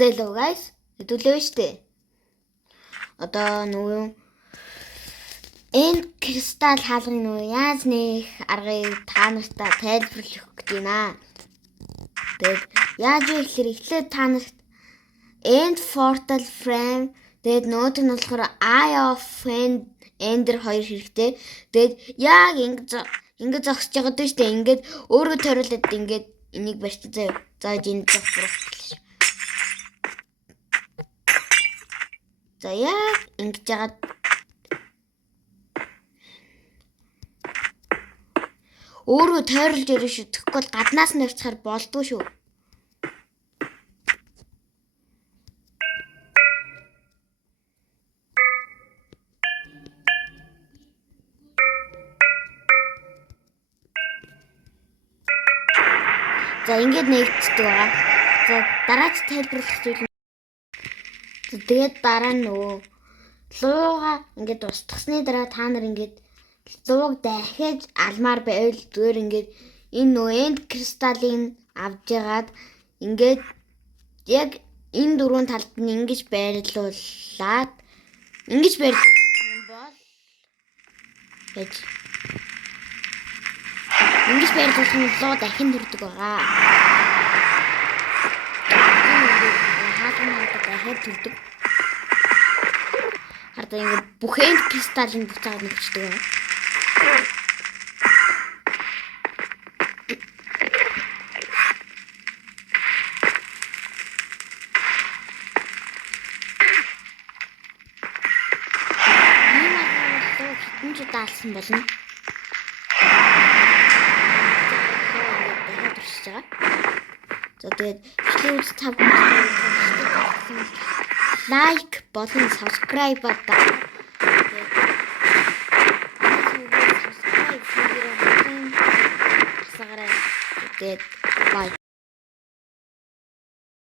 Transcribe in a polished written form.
Hello guys. Хэдүүлээ штэ. Одоо нөгөө энэ кристалл хаалгын нөгөө яаж нэх аргыг та нартай тайлбарлах гэж байна. Тэгээд яаж вэ гэхээр эхлээд та нарт end portal frame тэгээд нөт нь болохоор eye of ender хоёр хэрэгтэй. Тэгээд яг ингэж зогсож байгаа дөө штэ. Ингээд өөрөө тойруулаад ингээд энийг барьчих заяа. За энэ зогсох. За яг ингэж яагаад өөрөө тойруулж ирэх шүү. Тэгэхгүй бол гаднаас нь явчихаар болдгоо шүү. За ингэж нэгддэг байгаа. За дараач тайлбарлах зүйл. Тэгээд дараа нь нөгөө лууга ингээд устгасны дараа та нар ингээд лууг дахиж алмаар байвал зүгээр ингээд энэ нөгөө энд кристаллын авж ягаад ингээд яг энэ дөрвөн талд нь ингэж байрлуулад ингэж байрлуулсан бол гэж ингэж байрлуулсан луу дахин төрдөг байгаа. Дахиад төрдөг. Хардаа ингээд бүх энд кристаллын буцаад нэгчдэг байна. Энэ ч даалсан болно. Дахиад төрсөж байгаа. За тэгээд бичлэг үз тав лайк болон subscribe бата. Тэгээд